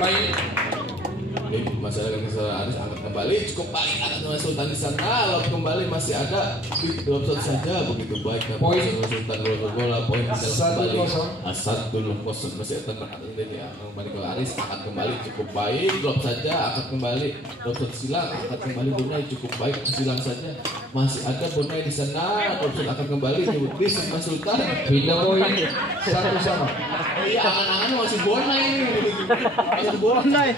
Main. Masyarakat kesalahan Aris angkat kembali cukup baik akan Sultan di sana lob kembali masih ada drop shot saja begitu baik poin Sultan bola poin kembali 1-0 masih tetap ini ya kembali ke Aris angkat kembali cukup baik drop saja angkat kembali drop shot silang angkat kembali Bonai cukup baik silang saja masih ada Bonai di sana drop shot akan kembali di sama Sultan pindah poin 1-1. iya angan-angan masih Bonai masih Bonai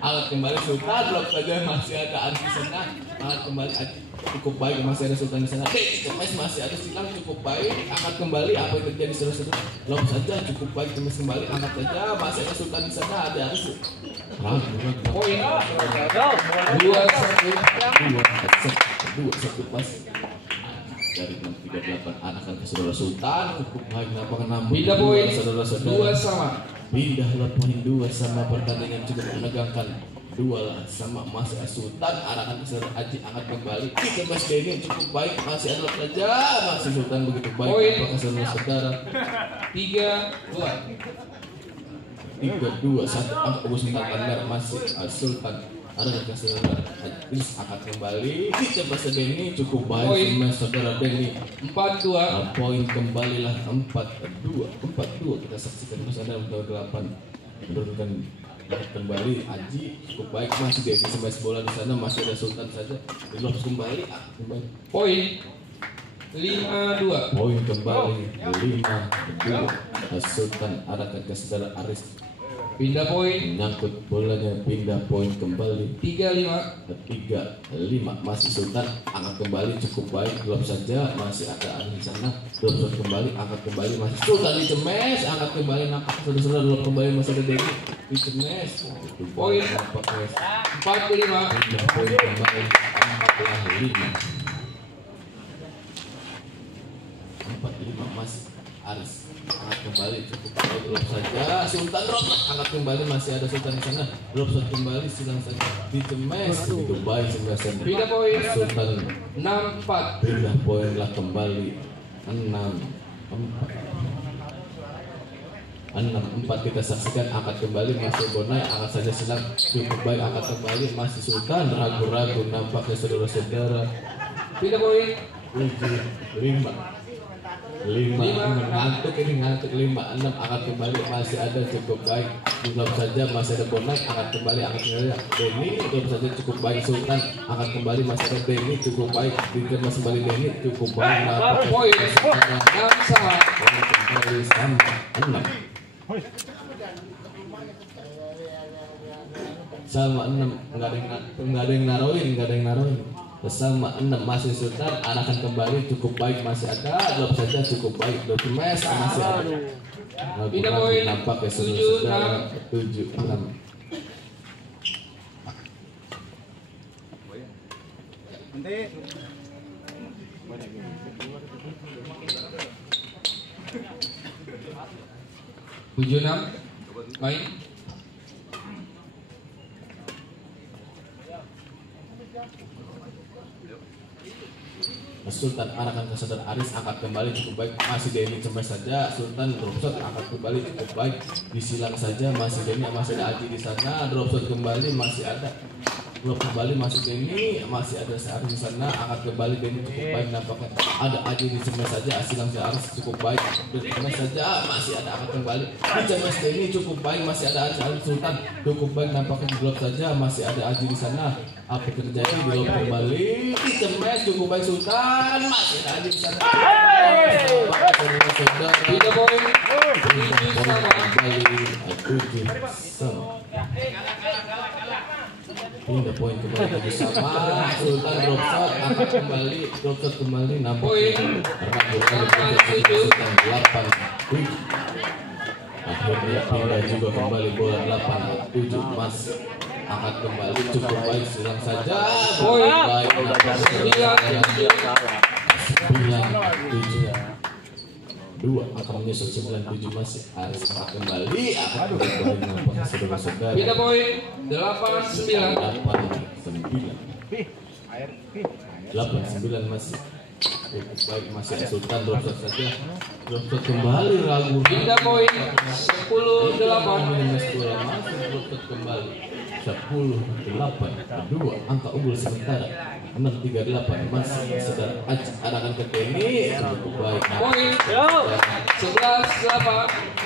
alat kembali Sultan blok saja masih ada Aris di sana alat kembali cukup baik masih ada Sultan di sana Cemes masih ada silang cukup baik angkat kembali apa yang terjadi seterusnya blok saja cukup baik Cemes kembali angkat saja masih ada Sultan di sana ada Aris poin 2-1 pas dari 638 anak ke saudara Sultan cukup baik nampaknya nambah pindah poin saudara-saudara 2 sama pindah poin 2 sama pertandingan cukup menegangkan 2 sama masih Sultan arahkan ke saudara Aji angkat kembali kita Mas Denny cukup baik masih ada saja masih Sultan begitu baik apakah saudara-saudara 3-2 3-2 1 angkat Sultan Tanmer masih Sultan ada ke saudara Aji angkat kembali kita Mas Denny cukup baik sama saudara Denny 4-2 poin kembalilah 4-2 kita saksikan terus ada untuk 8 menurunkan kembali Aji cukup baik masih dia smash bola di sana masih ada Sultan saja belum kembali poin 5-2 poin kembali 5-2 Sultan arahkan ke saudara Aris pindah poin nyangkut bolanya pindah poin kembali 3-5 masih Sultan angkat kembali cukup baik belum saja masih ada Aris di sana belum kembali angkat kembali masih Sultan di Cemes angkat kembali nampak saudara belum kembali masih ada Dewi di Cemes poin 45 poin kembali 45 masih Aris angkat kembali cukup baik belum saja Sultan drop angkat kembali masih ada Sultan di sana drop shot kembali silang saja di Cemes begitu baik sembilan pindah poin Sultan 6-4 pindah poin lah kembali 6-4 kita saksikan angkat kembali masih Bonai angkat saja silang cukup baik angkat kembali masih Sultan ragu-ragu nampaknya saudara-saudara pindah poin 5 ngantuk 5-6 angkat kembali masih ada cukup baik belum saja masih ada Bonai angkat kembali Denny belum saja cukup baik Sultan angkat kembali masih ada Denny cukup baik masih kembali Denny cukup baik poin 6 sama kembali sama 6 nggak ada yang naroin bersama 6 masih Sultan arahkan kembali cukup baik masih ada belum saja cukup baik belum Cemes masih ada pindah poin nampak ya saudara 7-6 main Sultan arahkan ke saudara Aris angkat kembali cukup baik masih Denny Cemes saja Sultan drop shot angkat kembali cukup baik disilang saja masih Denny masih ada Aji di sana drop shot kembali masih ada drop kembali masih Denny masih ada Aris di sana angkat kembali Denny cukup baik nampaknya ada Aji di Cemes saja silang saja Aris cukup baik Cemes saja masih ada angkat kembali di Cemes Denny cukup baik masih ada Aris Sultan cukup baik nampaknya di drop saja masih ada Aji di sana apa terjadi belum kembali di Cemes cukup baik Sultan masih ada Aji di sana pindah poin 7 sama kembali 7 sama pindah poin kembali bersama Sultan drop shot angkat kembali drop shot kembali poin 8-7 akhirnya pindah juga kembali bola 8-7 Mas angkat kembali cukup baik silang saja poin baik 9-7 akan menyusul 9-7 masih Aris angkat kembali akan kembali saudara-saudara pindah poin 8-9 8-9 masih cukup baik, masih ada Sultan. Drop shot saja, drop shot kembali ragu. Pindah poin 10-8. Masih drop shot kembali 10-8. Kedua angka unggul sementara 6-3-8. Masih sedang arahkan ke Denny. Cukup baik. Poin 11-8.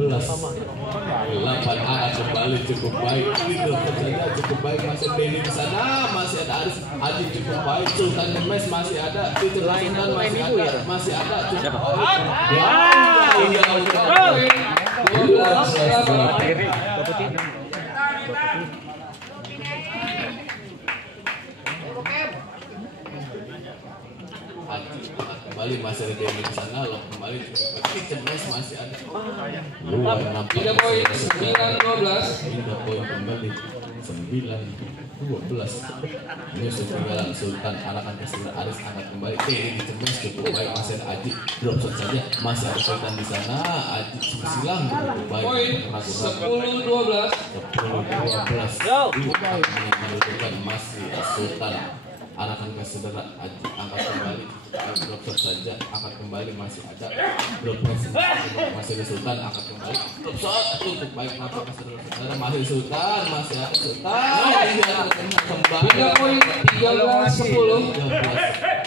8 arah kembali cukup baik. Itu saja cukup baik. Masih Denny di sana, masih ada Aris Aji cukup baik. Sultan Gemes masih ada. Itu Sultan masih ada, masih ada. Cukup baik. Poin 12-8. Kembali masih ada Denny di sana, loh kembali Cemes masih ada. Luar nampak. Pindah poin 9-12. Pindah poin kembali 9-12. Ini ketinggalan Sultan arahkan ke Sultan Aris angkat kembali. Denny di Cemes cukup baik, masih ada Aji drop shot saja, masih ada Sultan di sana. Aji silang cukup baik. Poin 10-12. 10-12. Masih Sultan arahkan ke saudara Aji angkat kembali. Drop shot saja, angkat kembali, masih ada drop shot, masih ada Sultan angkat kembali. Drop shot cukup baik, nampak ke saudara masih Sultan, masih ada Sultan. Kembali. Pindah poin 13-10. 14-10.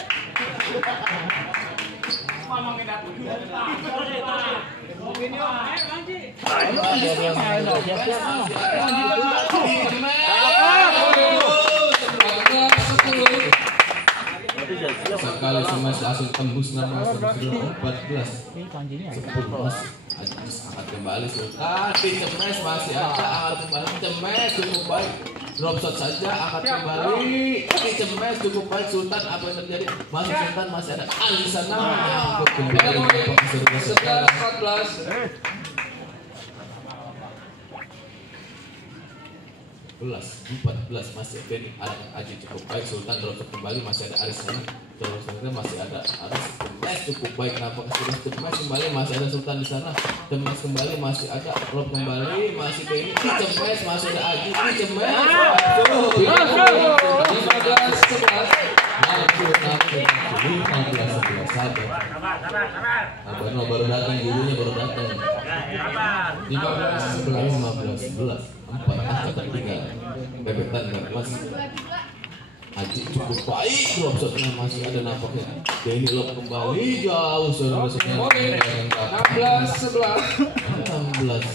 Sekali Cemes langsung tembus nama 14. 10 Aji angkat kembali Sultan. Di Cemes masih ada, angkat kembali Cemes cukup baik. Drop shot saja, angkat kembali. Di Cemes cukup baik. Sultan apa yang terjadi? Masih Sultan, masih ada Ali sana. Angkat kembali. 11-14. 14 masih Denny arahkan Aji cukup baik. Sultan drop shot kembali, masih ada Aris sana. Drop shotnya masih ada Aris. Cemes cukup baik, nampak sudah Cemes kembali, masih ada Sultan di sana. Cemes kembali, masih ada drop kembali, masih Denny. Cemes masih ada Aji. Cemes 15-11. Sabar. Baru datang, gurunya baru datang. 15-11. 4 angka tertinggal. Bebetan kelas. Aji cukup baik, drop shotnya masih ada nampaknya. Denny lob kembali jauh saudara-saudara. Poin 16-11. 16-11.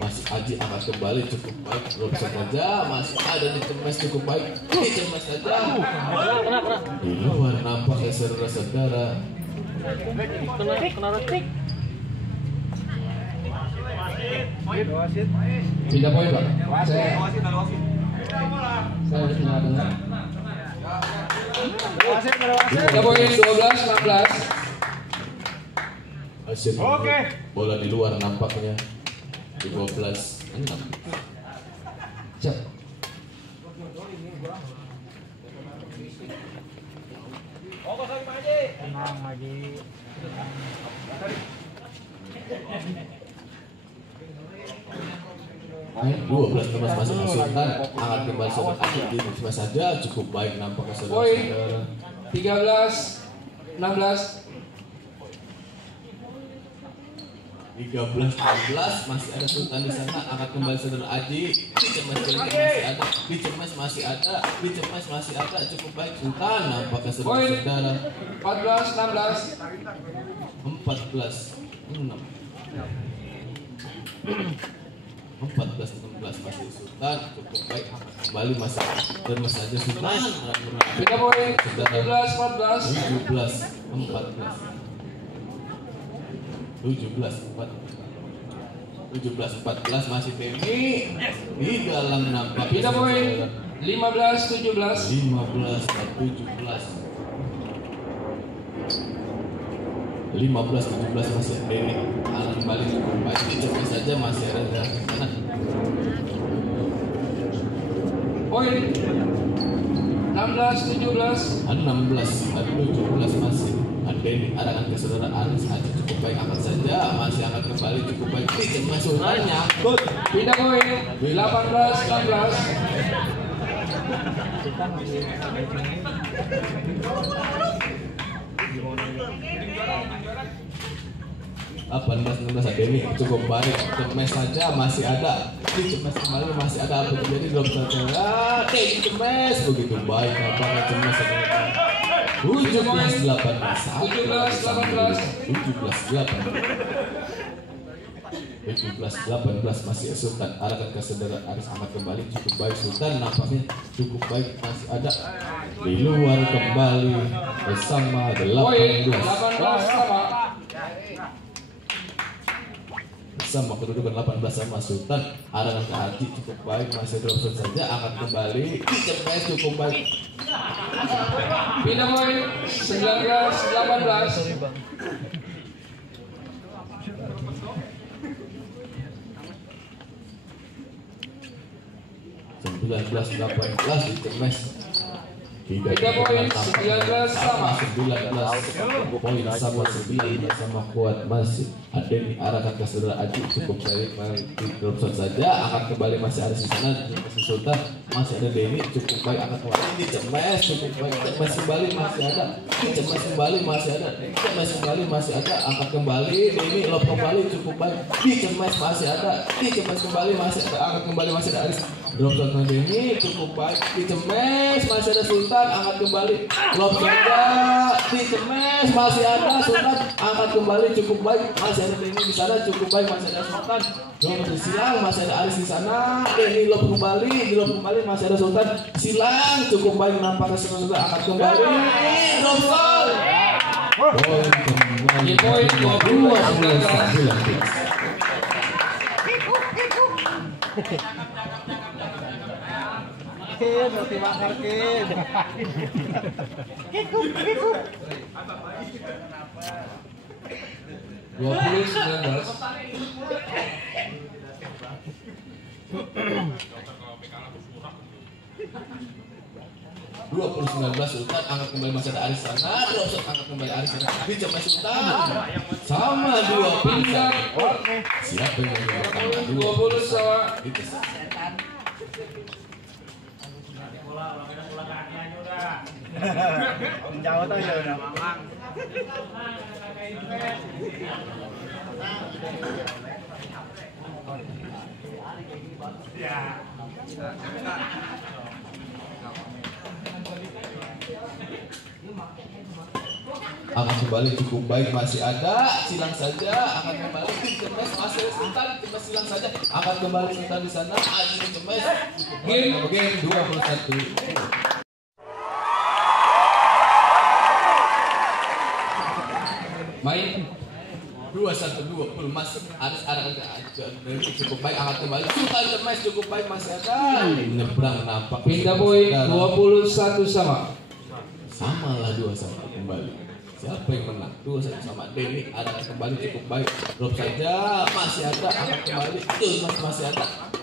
Masih Aji angkat kembali cukup baik, drop shot saja, masih ada di Cemes cukup baik. Di Cemes saja. Di luar nampaknya saudara-saudara. Pindah poin Pak. Saya tidak dengar. Pindah poin 12-16. Asyik. Bola di luar nampaknya. 12-6. Cek. Tenang lagi. 12 teman masih Sultan angkat kembali sobat Aji di cuma saja cukup baik nampaknya saudara-saudara. 13-16. 13-14 masih ada Sultan di sana, angkat kembali saudara Aji. Di Cemes masih ada, di Cemes masih ada, di Cemes masih ada, cukup baik Sultan nampaknya saudara-saudara. 14-16. 14-16 masih Sultan cukup baik, angkat kembali masih terus saja Sultan. Pindah poin 17-14. 17-14 masih Denny di dalam nampak. Pindah poin 15-17. 15-17 masih Denny arah kembali cukup baik. Coba saja masih ada di sana. Poin 16-17. 16-17. 16-17 masih Denny arahkan ke saudara Aris Aji cukup baik, angkat saja, masih angkat kembali cukup baik, dikemas sultannya good, Pindah poin 18-16. 18-16 Denny cukup baik, cemes saja masih ada, cemes kembali masih ada, apa terjadi drop saja, cemes begitu baik, apa cemes 17-18 masih Sultan arahkan ke saudara Aris angkat kembali cukup baik, Sultan nampaknya cukup baik masih ada di luar kembali bersama 18 sama. sama kedudukan 18 sama Sultan arahkan ke Haji cukup baik masih drop shot saja, angkat kembali cepat cukup baik, Pindah poin 19-18. 19-18 dikemes tidak Pindah poin 19 sama. 19 poin sama 19 sama kuat masih ada di arahkan ke saudara Aji cukup baik di drop shot saja, angkat kembali masih ada di sana masih Sultan masih ada Denny cukup baik, angkat kembali dicemes cukup baik, cemes kembali masih ada, cemes kembali masih ada, cemes kembali masih ada, angkat kembali Denny lob kembali cukup baik, dicemes masih ada, dicemes kembali masih ada, angkat kembali masih ada Aris drop shot Denny cukup baik, dicemes masih ada Sultan, angkat kembali lob saja, dicemes masih ada Sultan, angkat kembali cukup baik, masih ada Denny di sana cukup baik, masih ada Sultan drop silang, masih ada Aris di sana, Denny lob kembali, di lob kembali masih ada Sultan silang cukup baik, nampaknya Sultan angkat kembali drop shot Di poin 22-19. Roti bakar Kim. 20-19 Sultan angkat kembali masih ada Aris sana, drop shot angkat kembali Aris sana, dicemes Sultan sama 2 Pindah siapa yang menang 20 sama. itu Jauh tuh ya udah mamang. akan kembali cukup baik masih ada, silang saja akan kembali cemes masih ada Sultan, cemes silang saja akan kembali Sultan di sana, Aji cemes game 21 Main 21-20 masuk Aris arah ke cukup baik, angkat kembali Sultan cemes cukup baik masih ada, nyebrang nampak Pindah poin 21 sama. sama lah 2 sama kembali. Siapa yang menang? 2-1 sama Denny arahkan kembali cukup baik, drop saja masih ada, angkat kembali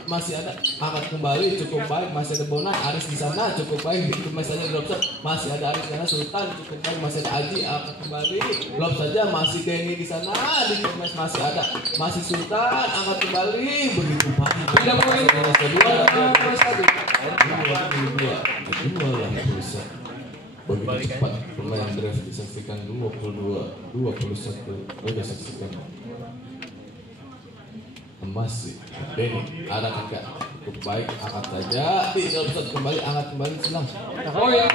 masih ada angkat kembali cukup baik, masih ada Bonan Aris di sana cukup baik, dikemas saja drop shot masih ada Aris di sana, Sultan cukup baik masih ada Aji, angkat kembali drop saja masih Denny di sana, dikemas masih ada, masih Sultan angkat kembali begitu baik. Pindah poin 22 begitu cepat pemain draft disaksikan 21 udah saksikan masih Denny arahkan ke cukup baik, angkat saja di drop shot kembali, angkat kembali silang Poin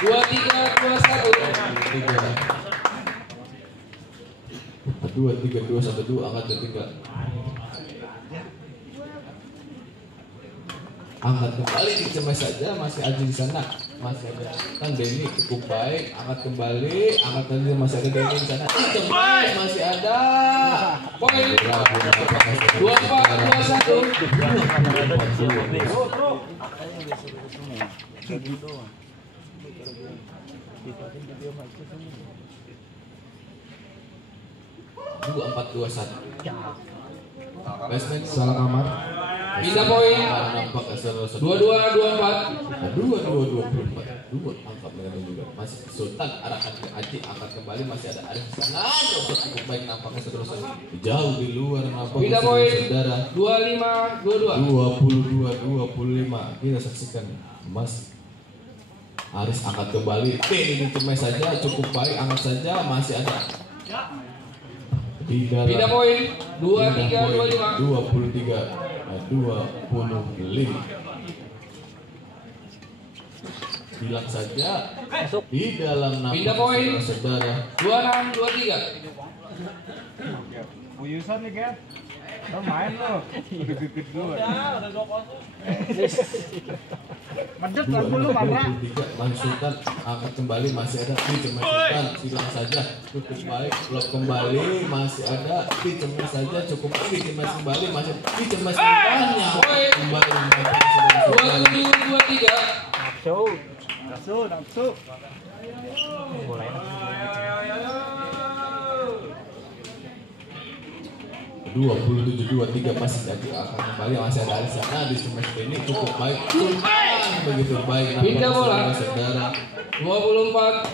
2-3-2-1 angkat ketiga, angkat kembali dicemes saja masih Aji di sana, masih ada kan Denny cukup baik, angkat kembali masih ada Denny di sana, cemes masih ada poin 24-21. Basement Salah kamar. Pindah poin. Nampaknya saudara-saudara. 22-24. 22-24. Dua angkat dengan juga. Masih Sultan arahkan ke Aji, angkat kembali masih ada Arif di sana. Drop shot cukup baik nampaknya saudara-saudara. Jauh di luar nampaknya Pindah poin. saudara. 25-22. 22-25. Kita saksikan Mas Aris angkat kembali. Ini dicemai saja cukup baik, angkat saja masih ada. Pindah poin. 23-25. 23-25. Bilang saja di dalam Pindah poin. saudara. 26-23. Uyusan nih, Gat. Lo main lo. Udah gigit dulu. Medet lah dulu, Mara. 23 Mansultan angkat kembali masih ada di Sultan silang saja cukup baik blok kembali masih ada di saja cukup baik di kembali masih di Sultannya kembali 27-23. Nafsu. 27-23 masih jadi akan kembali masih ada di sana di semester ini cukup baik begitu baik Pindah bola. saudara 24-27.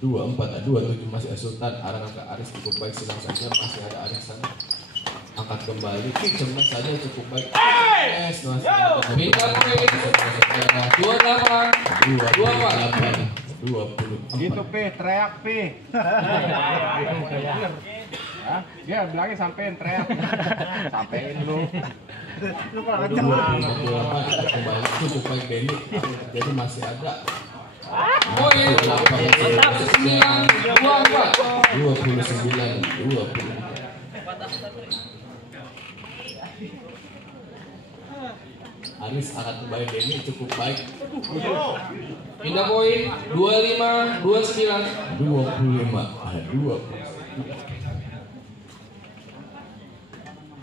24-27 masih Sultan arah ke Aris cukup baik silang saja masih ada Aris sana angkat kembali cemas saja cukup baik Pindah poin. 28-24. Gitu, Pi. Teriak, Pi. Hah? Dia bilangnya sampein teriak. Sampein lu. Lu kalau kenceng lu. kembali cukup baik Benny jadi masih ada Poin. 29-20 Aris akan kembali Benny cukup baik Pindah poin. 25-29. 25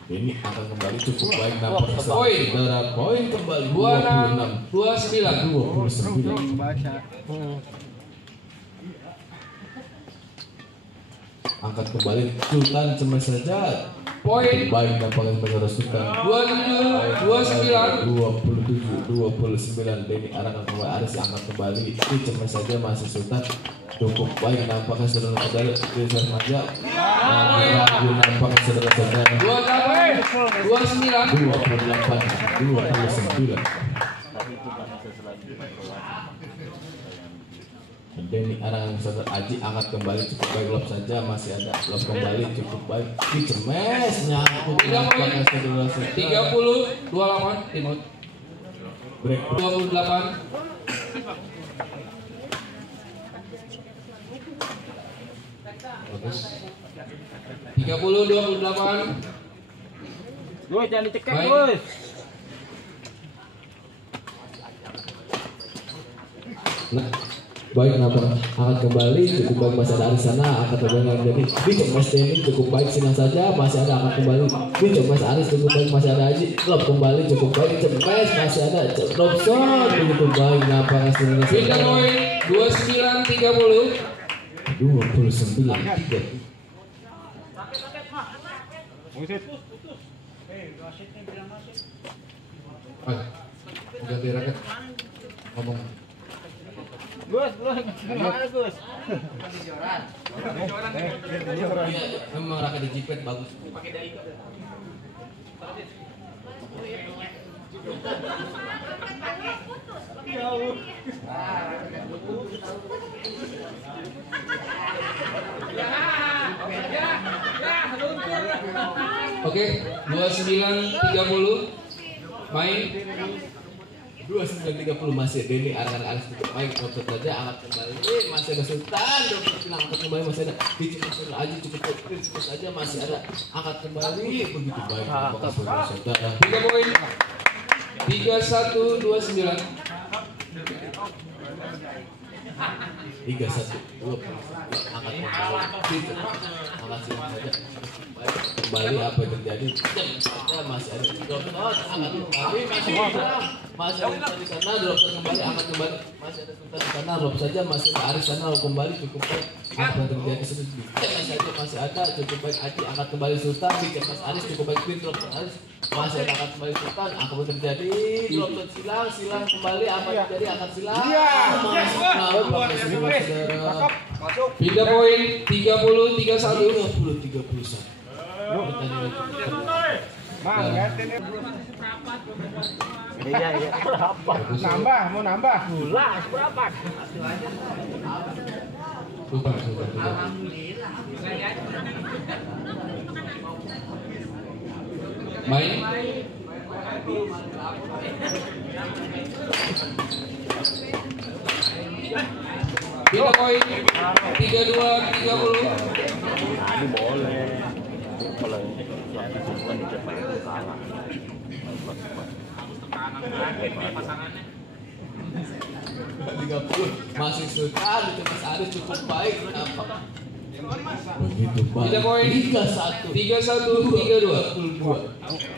Benny akan kembali cukup baik nampaknya Poin. saudara poin kembali 26-29. 29 Baca. angkat kembali Sultan cemas saja Poin. baik nampaknya saudara Sultan 27-29 Benny arahkan kembali Aris angkat kembali cemas saja masih Sultan cukup baik nampaknya saudara-saudara di saja nampaknya saudara-saudara 28-29. 28-29 Denny arahkan saudara Aji angkat kembali cukup baik lob saja masih ada lob kembali cukup baik dicemes nyangkut nampaknya saudara-saudara 30-28. Timot. break 28. Bagus. 30-28. Gue jangan dicekek, Baik. Gus. Nah, baik kenapa angkat kembali cukup baik masih ada di sana angkat kembali jadi dicemes Denny cukup baik silang saja masih ada angkat kembali dicemes Aris cukup baik masih ada Aji lob kembali cukup baik cemes masih ada drop shot begitu baik kenapa Pindah poin. 29-30. 29-3 Musit. Ganti raket. Ngomong. Gus, gimana, Gus? Iya, memang rakyat di Jipet bagus. Oke, 29-30. Main. 29-30 masih Denny arahkan Aris cukup baik dokter saja angkat kembali masih ada Sultan dokter bilang angkat kembali masih ada dicemes Aji cukup baik saja masih ada angkat kembali begitu baik apakah saudara 3 poin. 31-29. 3-1 angkat kembali apa yang terjadi masih ada drop shot angkat kembali masih ada di sana drop shot kembali angkat kembali masih ada Sultan di sana drop saja masih ada Aris sana kembali cukup baik apa yang terjadi masih ada cukup baik Aji angkat kembali Sultan di Mas Aris cukup baik pin drop shot Aris masih ada angkat kembali Sultan apa yang terjadi drop shot silang kembali apa yang terjadi angkat silang Pindah poin 30-31. Iya. Nambah, mau nambah. Gula berapa? Lupa. Main. Pindah poin 32-30. Ini boleh. Kalau jadi bukan di depan itu salah. 30 masih Sultan itu Mas Aris cukup baik kenapa? Begitu baik. Pindah poin 31-32.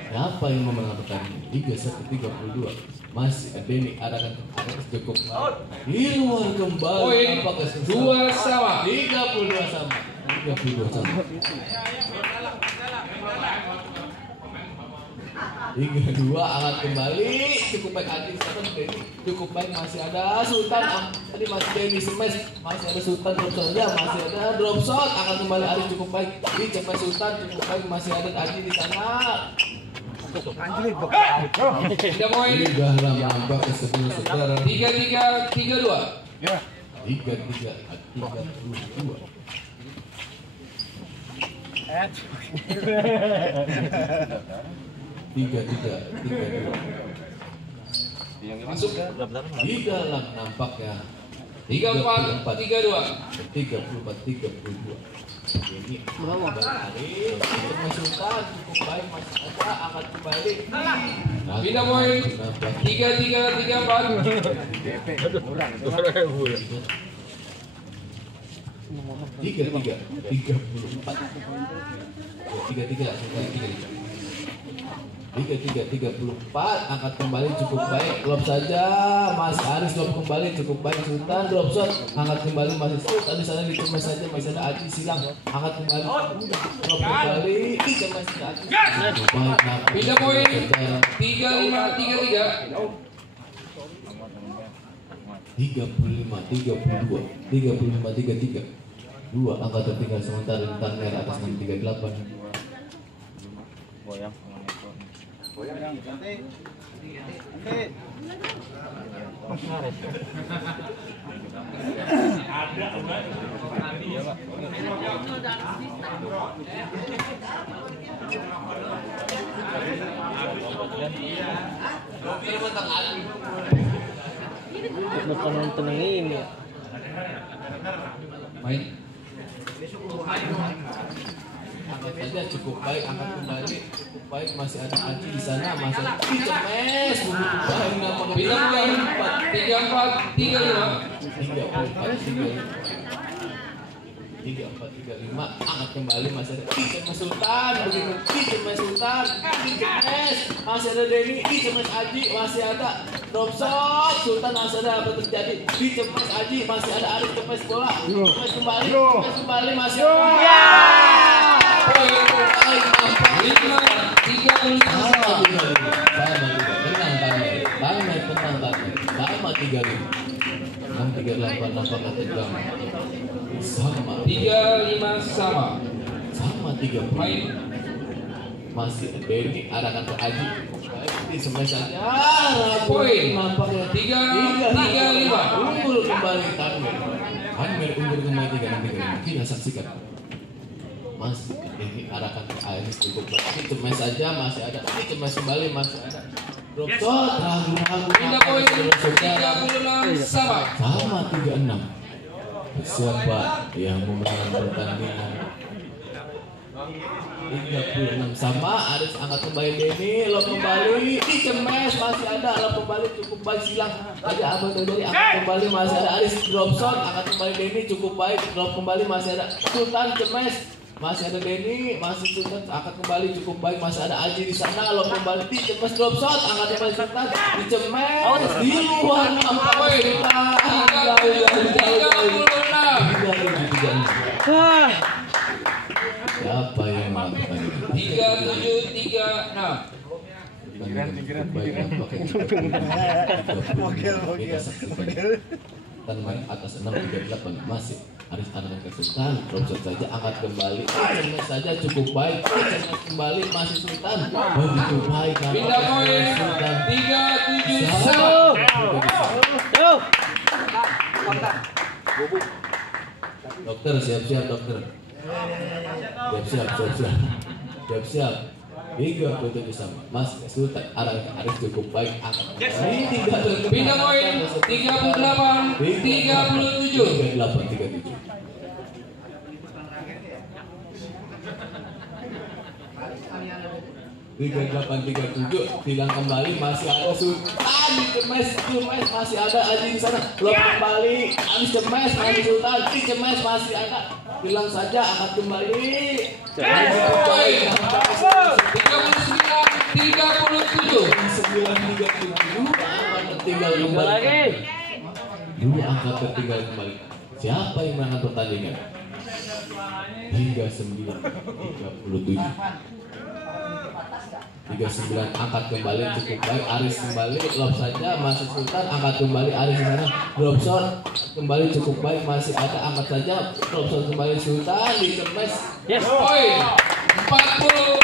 Siapa yang memenangkan 31-32? Masih Denny arahkan ke atas cukup di luar kembali. Poin 2 sama. 32 sama. 32 angkat kembali cukup baik Adi Denny cukup baik masih ada Sultan tadi masih Denny smash masih ada Sultan drop shot saja masih ada drop shot angkat kembali Adi cukup baik di cepat Sultan cukup baik masih ada Adi di sana. Pindah poin Sudah lama ke sebelah saudara 33-32. Ya. 33-32. Masuk. Di dalam nampaknya 34-32. 34-32. Ini berapa hari Sultan cukup baik masih ada angkat kembali. Pindah poin 33-34. 33-34 angkat kembali cukup baik lob saja Mas Aris lob kembali cukup baik Sultan drop shot angkat kembali masih Sultan di sana dikemas saja masih ada Aji silang angkat kembali lob kembali dikemas Aji Pindah poin 35-33. 35-32 dua angka tertinggal sementara di Tanmer atas 638. Goyang. Bukan nonton ini. Main. Angkat saja cukup baik angkat kembali cukup baik masih ada Aji di sana masih ada Cemes begitu baik nama Pindah poin 34-35 angkat kembali masih ada Cemes Sultan begitu Cemes Sultan Cemes masih ada Denny Cemes Aji masih ada drop shot Sultan masih ada apa terjadi Cemes Aji masih ada Aris Cemes bola Cemes kembali masih ada sama 35 sama 30 Main. masih Denny arahkan ke Aji di sebelah saja Poin. nampaknya 35. unggul kembali Tanmer unggul kembali 3-3 kita saksikan masih Denny arahkan ke Aris cukup baik Cemes saja masih ada Cemes kembali masih ada drop shot ragu-ragu Pindah poin 36 sama. 36 siapa yang memenangkan pertandingan 36 sama Aris angkat kembali Denny, lob kembali dicemes masih ada, lob kembali cukup baik silang tadi Abang dari angkat kembali masih ada Aris drop shot angkat kembali Denny cukup baik drop kembali masih ada Sultan cemes masih ada Denny masih Sultan angkat kembali cukup baik masih ada Aji di sana lob kembali dicemes drop shot angkat kembali Sultan dicemes di luar poin siapa yang melakukan itu? 37-6. Main atas 6-38 masih Aris anak ke Sultan drop shot saja angkat kembali cemes saja cukup baik cemes kembali masih Sultan begitu baik Pindah poin 37 dokter siap-siap dokter siap-siap 37 sama Mas Sultan Aris cukup baik angkat pindah poin 38-37 38-37 bilang kembali masih ada Sultan cemes masih ada Aji di sana lob kembali Aris cemes masih Sultan cemes masih ada bilang saja angkat kembali 39-37 tinggal kembali dua angka tertinggal kembali siapa yang menang pertandingan hingga 9:37 39 angkat kembali cukup baik Aris kembali lob saja masih Sultan angkat kembali Aris di sana drop shot kembali cukup baik masih ada angkat saja drop shot kembali Sultan di cemes poin 40-37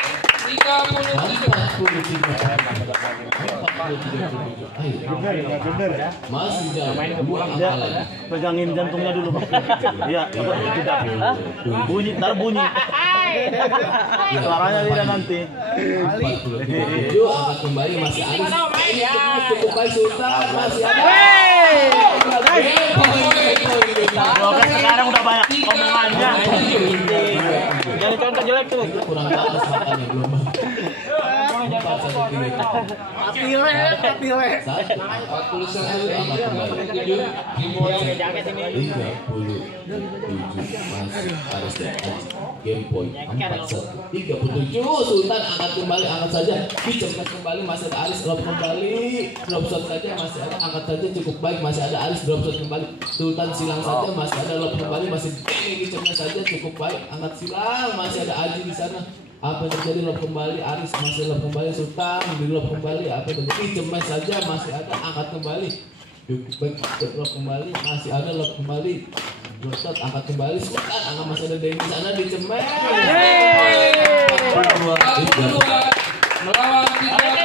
masih jauh dua angka lagi Pegangin jantungnya dulu. Iya, tidak. Bunyi, ntar bunyi. Suaranya tidak nanti. 47 angkat kembali masih Aris cukup baik Sultan masih ada Sekarang udah banyak omongannya. Jadi contoh jelek tuh. kurang bagus makanya belum game point 41-37 Sultan angkat kembali angkat saja dicepat kembali masih ada Aris lob kembali drop shot saja masih ada angkat saja cukup baik masih ada Aris drop shot kembali Sultan silang saja masih ada lob kembali masih dicepat saja cukup baik angkat silang masih ada Aji di sana apa yang terjadi lob kembali Aris masih lob kembali Sultan di lob kembali apa yang terjadi cemas saja masih ada angkat kembali cukup baik lob kembali masih ada lob kembali Jotot angkat kembali Sultan angkat masih ada Denny di sana dicemes melawan 3